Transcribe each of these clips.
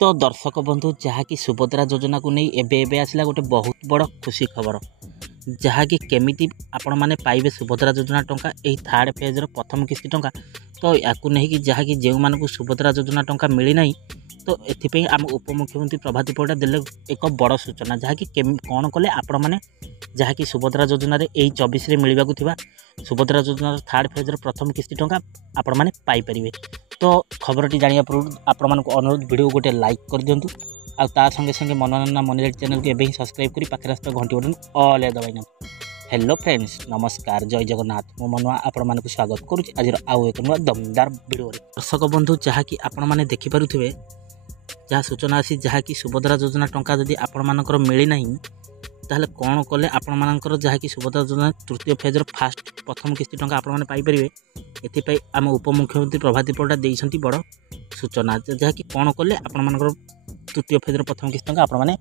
तो दर्शक बंधु जहाँकि सुभद्रा योजना को नहीं एबे आसला गोटे बहुत बड़ खुशी खबर जहाँकि केमिति आपण मैंने पाइबे सुभद्रा योजना टंका यही थर्ड फेज्र प्रथम किस्ती टंका। तो या नहीं कि जहाँकि जो मानक सुभद्रा योजना टंका मिलना तो ये आम उपमुख्यमंत्री प्रभाती परिडा देले एक बड़ सूचना जहाँकि कौन कले आपण मैंने जहाँकि सुभद्रा योजना यही 24 मिलवा सुभद्रा योजना थर्ड फेज्र प्रथम किस्ती टंका आपण मैंने पाइपर। तो खबरटी जाना पूर्व आपण मानक अनुरोध वीडियो गोटे लाइक कर दिंतु आ संगे संगे मनोरंजन मनी चैनल को एवं सब्सक्राइब कर पाखे आस घंटी बटन ऑल दबाई ना। हेलो फ्रेंड्स नमस्कार जय जगन्नाथ मो मनुआ आपण मानक स्वागत करुच्ची आज आउ एक नुआ दमदार वीडियो। दर्शक बंधु जहाँकि आपण मैंने देखिपे जहाँ सूचना आसी जहाँकि सुभद्रा योजना टंका जदि आपण मानकर मिलना ताहले कौन कले आपण मानकर जहाँकि सुभद्रा योजना तृतीय फेज्र फास्ट प्रथम किस्ती टंका आपण मैंने पाइपर। एथि आम उपमुख्यमंत्री प्रभाती परिडा देइछंती बड़ सूचना जहाँकि कौन कले आपण मानकर तृतीय फेज्र प्रथम किस्ती टंका आपण मैंने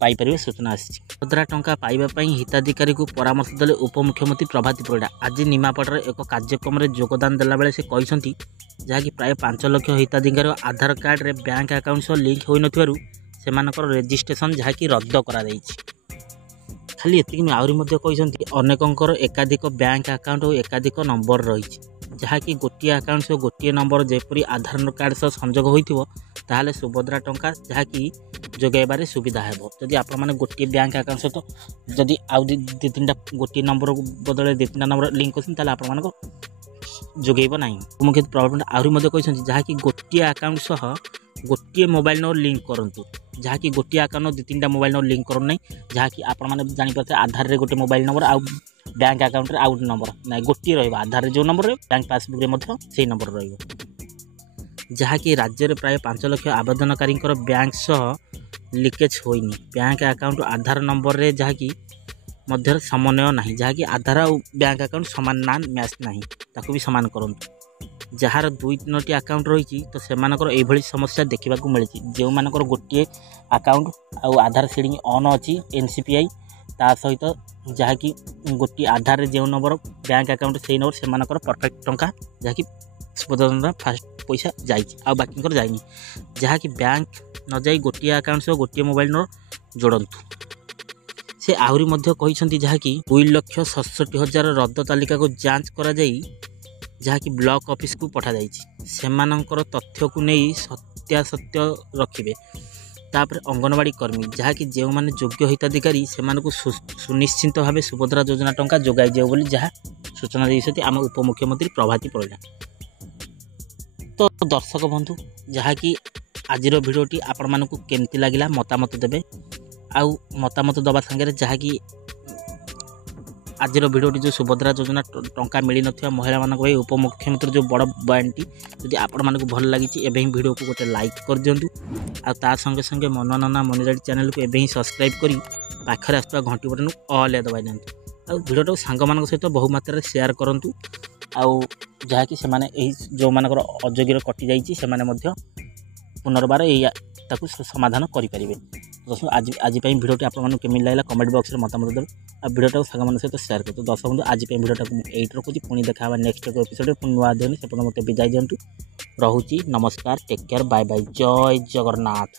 पाइपर सूचना आसी। सुभद्रा टंका पाइबापी हिताधिकारी को परामर्श देले उपमुख्यमंत्री प्रभाती परिडा आज निमापड़ार एक कार्यक्रम में योगदान देला बेले से कहते जहाँकि प्राय 5 लाख हिताधिकारी आधार कार्ड रे बैंक अकाउंट सह लिंक हो नथिबारु रेजिस्ट्रेशन जहाँकि रद्द करा खाली एतिक आहरी कहते अनेकंकर एकाधिक बैंक अकाउंट और एकाधिक नंबर रही जहाँकि गोटे अकाउंट से गोटे नंबर जेपरी आधार कार्ड सह संजोग होता सुभद्रा टंका जहाँकि जोगाइबार सुविधा है। जदि आपण मैंने गोटे बैंक अकाउंट सहित जदि आउ दी तीन गोटे नंबर बदले दी तीन नंबर लिंक कर आपण जोगेब ना। मुख्य प्रभाव आहरी कहते जहाँकि गोटे अकाउंट सह गोटे मोबाइल नंबर लिंक करूँ जहाँकि गोटे अकाउंट दी तीन मोबाइल नंबर लिंक करूँ ना जहाँकि आपण मैंने जानीपारे आधार रे गोटे मोबाइल नंबर आउ बैंक अकाउंट रे आउ नंबर ना गोटे रहा आधार जो नंबर बैंक पासबुक रे से नंबर रही जहाँकि राज्य में प्राय 5 लाख आवेदनकारी बैंक सह लिकेज होइनी बैंक अकाउंट आधार नंबर रे जहाँकि मध्य समन्वय ना जहाँकि आधार और बैंक अकाउंट सामान ना मैच ना ताकू भी सामान करूँ जार 2-3टी अकाउंट रही तो से समस्या देखा मिली जो मानकर गोटे अकाउंट आउ आधार सीडिंग ऑन अच्छी NCPI ता सहित जहाँकि गोटे आधार रे जो नंबर बैंक अकाउंट से नंबर से परफेक्ट टंका जहाँकि सुभद्रा फास्ट पैसा जा बाकी जाइनी जहाँकि बैंक न जाई गोटे अकाउंट से गोटे मोबाइल नंबर जोड़तु। से आहरी कहते जहाँकि 2,67,000 रद्द तालिका को जांच करा जाई जहाँकि ब्लॉक ऑफिस को पठा जाइछि सेमानंकर तथ्य को नहीं सत्यासत्य रखिबे तापर अंगनवाड़ी कर्मी जहाँकि जो माने योग्य हिताधिकारी से सुनिश्चित भाव सुभद्रा योजना टंका जोगाई जाओ बोली जहाँ सूचना देइछथि आम उपमुख्यमंत्री प्रभाती परिडा। तो दर्शक बंधु जहाँकि आज भिडियोटी आपण मानकु केमती लागिला मतामत देबे आउ मतामत दबा संगे जहाँकि आज भिडियोटी जो सुभद्रा योजना टंका मिल ना महिला मानक उपमुख्यमंत्री जो बड़ बयानटी जदि आपण मानक भल लगी एवं भिडियो को गोटे लाइक कर दिंतु आ संगे संगे मनोरंजन मनी चैनल को एवं सब्सक्राइब कर पाखे आसुवा घंटी बटन ऑल दबाई दिंतु आ भिडियो सांग मान सहित बहु मात्रा शेयर करूँ आउ जहाँकि जो मानकर अयोग्य कटि जाइए पुनर्बार ताकू समाधान करेंगे। दोस्तों आज भिडियोटी आपको केमी लगा कमेंट बॉक्स में मतामत देवे आ भिडियोटा सांग सहित शेयर कर। दर्शक बंधु आज भिडियोटा ये रखुच्छी पुणी देखा नेक्स्ट एक एपिसोड पुणी नुआ देनी से मत विदाय दिंतु। रोची नमस्कार टेक केयर बाय बाय जय जगन्नाथ।